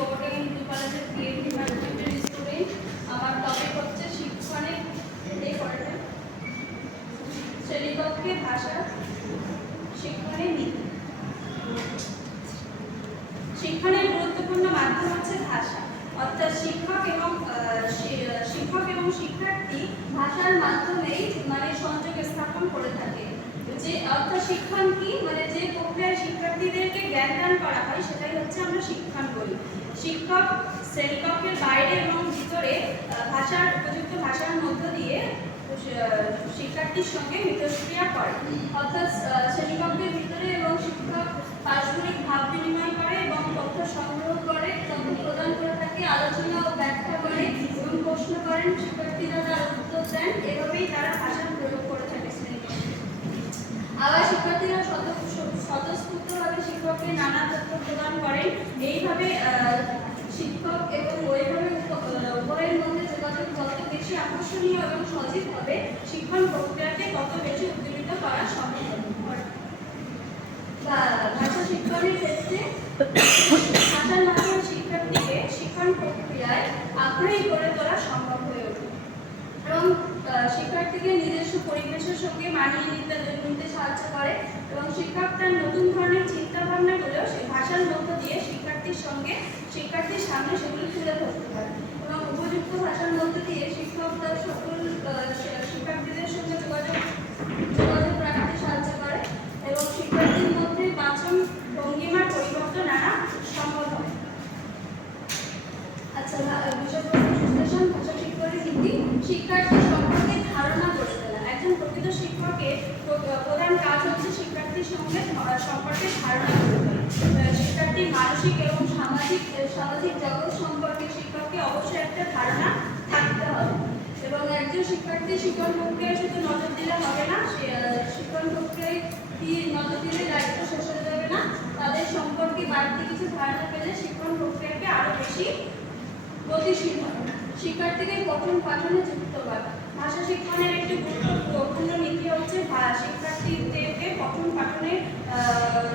কোবটেক হিন্দু কলেজের বিএড ডিপার্টমেন্টের স্টুডেন্ট। আমার টপিক হচ্ছে শিক্ষণের এই পড়াটা শ্রেণীকক্ষে ভাষা শিক্ষণের নীতি। শিক্ষণের গুরুত্বপূর্ণ মাধ্যম হচ্ছে ভাষা, অর্থাৎ শিক্ষক এবং শিক্ষার্থী ভাষার মাধ্যমেই সংযোগ স্থাপন করে থাকে। যে অর্থাৎ শিক্ষণ কি, যে প্রক্রিয়ায় শিক্ষার্থীদেরকে জ্ঞান দান করা হয় সেটাই হচ্ছে আমরা শিক্ষণ বলি। শিক্ষক শ্রেণীকক্ষের বাইরে এবং ভিতরে উপযুক্ত ভাষার মধ্য দিয়ে শিক্ষার্থীর সঙ্গে মিথস্ক্রিয়া করে, অর্থাৎ শ্রেণীকক্ষের ভিতরে এবং শিক্ষক পারস্পরিক ভাব বিনিময় করে এবং তথ্য সংগ্রহ করে, তথ্য প্রদান করে থাকে, আলোচনা ও ব্যাখ্যা করে এবং প্রশ্ন করেন, শিক্ষার্থীরা তার উত্তর দেন। এভাবেই তারা ভাষার প্রয়োগ করে থাকে শ্রেণীকক্ষে। আবার শিক্ষার্থীরা স্বতঃস্ফূর্তভাবে শিক্ষককে নানা তথ্য প্রদান করেন। এইভাবে শিক্ষক এবং উভয়ের মধ্যে যোগাযোগ যত বেশি আকর্ষণীয় এবং সজীব হবে, শিক্ষণ প্রক্রিয়াকে তত বেশি উদ্দীপিত করা সম্ভব হবে। ভাষা শিক্ষণের ক্ষেত্রে ভাষার মাধ্যমে শিক্ষার্থীকে শিক্ষণ প্রক্রিয়ায় আগ্রহী করে তোলা সম্ভব হয়ে ওঠে এবং শিক্ষার্থীকে নিজস্ব পরিবেশের সঙ্গে মানিয়ে নিতে সাহায্য করে এবং শিক্ষক তার নতুন ধরনের চিন্তা ভাবনাগুলো সেই ভাষার মধ্য দিয়ে শিক্ষার্থীর সামনে সেগুলো তুলে ধরতে পারে এবং উপযুক্ত ভাষার মধ্য দিয়ে শিক্ষক তার সকল শিক্ষার্থীদের সঙ্গে যোগাযোগ রাখতে সাহায্য করে এবং শিক্ষার্থীর মধ্যে বাচন ভঙ্গিমার পরিবর্তন আনা সম্ভব হয়। আচ্ছা, বিষয়বস্তু ভাষা শিক্ষণের নীতি। শিক্ষার্থীর সম্পর্কে ধারণা করে তোলা। একজন প্রকৃত শিক্ষকের প্রধান কাজ হচ্ছে শিক্ষার্থীর সঙ্গে সম্পর্কে ধারণা করে তোলা। শিক্ষার্থীর মানসিক এবং সামাজিক জগৎ সম্পর্কে শিক্ষককে অবশ্যই একটা ধারণা থাকতে হবে এবং একজন শিক্ষার্থী শিক্ষণ প্রক্রিয়ায় শুধু নজর দিলে হবে না, শিক্ষণ প্রক্রিয়ায় নজর দিলে দায়িত্ব শেষ হয়ে যাবে না। তাদের সম্পর্কে বাড়তি কিছু ধারণা পেলে শিক্ষণ প্রক্রিয়াকে আরো বেশি গতিশীল হবে। শিক্ষার্থীকে পঠন পাঠনে যুক্ত করা। ভাষা শিক্ষণের একটি গুরুত্বপূর্ণ নীতি হচ্ছে শিক্ষার্থীদেরকে পঠন পাঠনে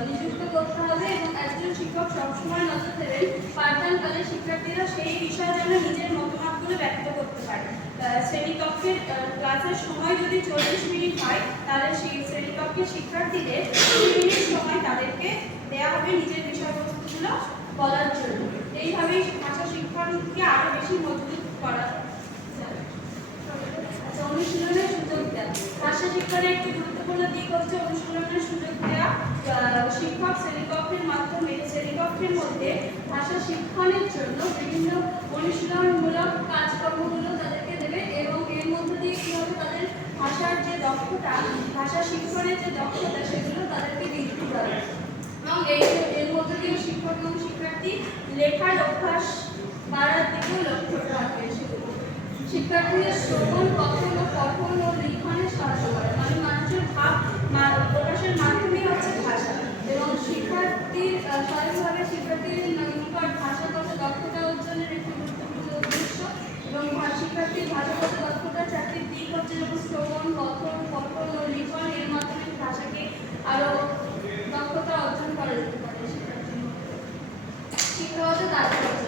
নিযুক্ত করতে হবে এবং একজন শিক্ষক সবসময় নজর দেবেন পাঠদানকালে শিক্ষার্থীরা সেই বিষয়ে যেন নিজের মতামতগুলো ব্যক্ত করতে পারে। শ্রেণীকক্ষের ক্লাসের সময় যদি 40 মিনিট হয়, তাহলে সেই শ্রেণীকক্ষের শিক্ষার্থীদের 20 মিনিট সময় তাদেরকে দেওয়া হবে নিজের বিষয়বস্তুগুলো বলার জন্য। এইভাবেই ভাষা শিক্ষণকে আরো বেশি মজবুত করা যায়। অনুশীলনের সুযোগ দেওয়া। ভাষা শিক্ষণের একটি গুরুত্বপূর্ণ দিক হচ্ছে অনুশীলনের সুযোগ দেওয়া। শিক্ষক শ্রেণীকক্ষের মাধ্যমে শ্রেণীকক্ষের মধ্যে ভাষা শিক্ষণের জন্য বিভিন্ন অনুশীলনমূলক কাজকর্মগুলো তাদেরকে দেবে এবং এর মধ্যে দিয়ে কি হবে, তাদের ভাষার যে দক্ষতা, ভাষা শিক্ষণের যে দক্ষতা, সেগুলো তাদেরকে বৃদ্ধি করে এবং এর মধ্যে দিয়ে শিক্ষক এবং শিক্ষার্থী লেখার অভ্যাস বাড়ার দিকেও লক্ষ্য রাখবে। শিক্ষার্থীদের শ্রবণ, কথন ও পঠন ও লিখনের সাহায্য করে, মানুষের ভাব প্রকাশের মাধ্যমেই হচ্ছে ভাষা এবং শিক্ষার্থীর স্বাভাবিকভাবে শিক্ষার্থীর নিকট ভাষাগত দক্ষতা অর্জনের একটি গুরুত্বপূর্ণ উদ্দেশ্য এবং শিক্ষার্থীর ভাষাগত দক্ষতার 4টি দিক হচ্ছে যেমন শ্রবণ, কথন, পঠন ও লিখন। এর মাধ্যমে ভাষাকে আরো দক্ষতা অর্জন করা যেতে পারে। শিক্ষাগত তাৎপর্য।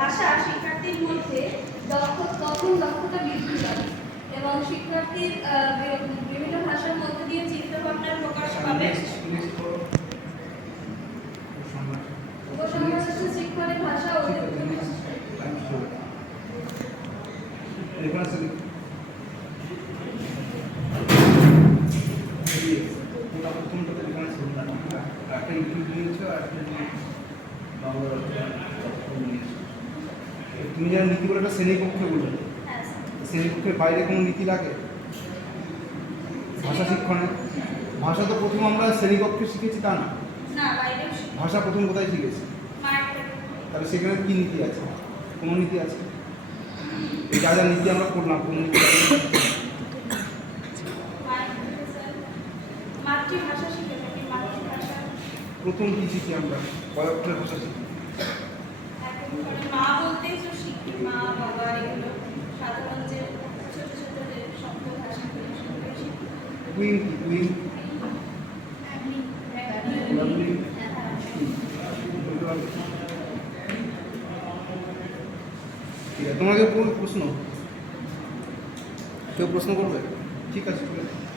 ভাষা শিক্ষার্থীর মধ্যে দক্ষতা বৃদ্ধি করে এবং শিক্ষার্থীর বিভিন্ন ভাষার মধ্যে দিয়ে চিন্তা ভাবনার প্রকাশ পাবে। উপসংহার শিক্ষণের ভাষা তুমি যারা নীতি বলে একটা শ্রেণীকক্ষে বলবে, শ্রেণীকক্ষের বাইরে কোনো নীতি লাগে ভাষা শিক্ষণে? ভাষা তো প্রথম আমরা শ্রেণীকক্ষে শিখেছি তা না, ভাষা প্রথম কোথায় শিখেছি? তাহলে সেখানে কি নীতি আছে? কোনো নীতি আছে? যা যা নীতি আমরা করলাম, কোন নীতি? প্রথম কি শিখি আমরা? কয়েকটা ভাষা শিখি। মা বলতেই তো শিখি, মা বাবা এগুলো সাধারণ যে ছোট ছোট যে শব্দ ভাষাগুলো সেগুলো শিখি। কুইন কি? কুইন আছে, তোমাকে কোনো প্রশ্ন কেউ প্রশ্ন করবে? ঠিক আছে, ঠিক আছে।